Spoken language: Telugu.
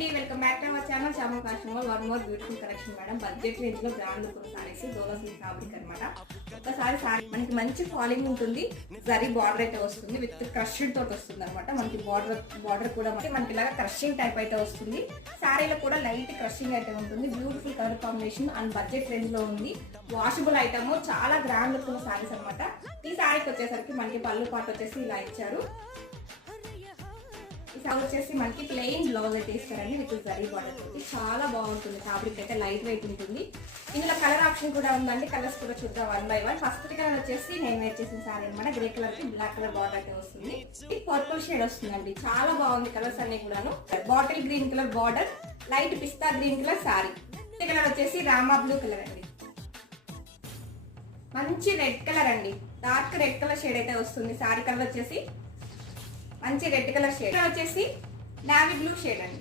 అండి, welcome back to our channel Chamo fashion mall. One more beautiful collection madam. Budget range లో brand look saris, Dola silk fabric అన్నమాట. ఒకసారి సారీ మనకి మంచి ఫాలింగ్ ఉంటుంది, జరీ బార్డర్ అయితే వస్తుంది, విత్ క్రషింగ్ తోటి వస్తుంది అనమాట. మనకి బార్డర్ కూడా మనకి ఇలాగా క్రషింగ్ టైప్ అయితే వస్తుంది. సారీలో కూడా లైట్ క్రషింగ్ అయితే ఉంటుంది. Beautiful colour combination and budget range లో ఉంది. వాషబుల్ ఐటమ్, చాలా గ్రాండ్ లుక్ ఉన్న సారీస్ అనమాట. ఈ సారీకి వచ్చేసరికి మనకి పళ్ళు పాటు వచ్చేసి ఇలా ఇచ్చారు. ఈ సారీ వచ్చేసి మనకి ప్లెయిన్ బ్లౌజ్ అయితే ఇస్తారండి, విత్ జరీ బార్డర్ తోటి. చాలా బాగుంటుంది. ఫ్యాబ్రిక్ అయితే లైట్ వెయిట్ ఉంటుంది. ఇందులో కలర్ ఆప్షన్ కూడా ఉందండి. కలర్స్ కూడా చూద్దాం one by one. First colour వచ్చేసి నేను వేర్ చేసిన సారీ అనమాట. గ్రే కలర్ కి బ్లాక్ కలర్ బార్డర్ అయితే వస్తుంది. పర్పుల్ షేడ్ వస్తుందండి. చాలా బాగుంది కలర్స్ అన్ని కూడాను. Bottle green colour border, light పిస్తా గ్రీన్ కలర్ సారీ. కలర్ వచ్చేసి రామా బ్లూ కలర్ అండి. మంచి రెడ్ కలర్ అండి, డార్క్ రెడ్ కలర్ షేడ్ అయితే వస్తుంది. సారీ కలర్ వచ్చేసి మంచి రెడ్ కలర్ షేడ్. వచ్చేసి నావీ బ్లూ షేడ్ అండి.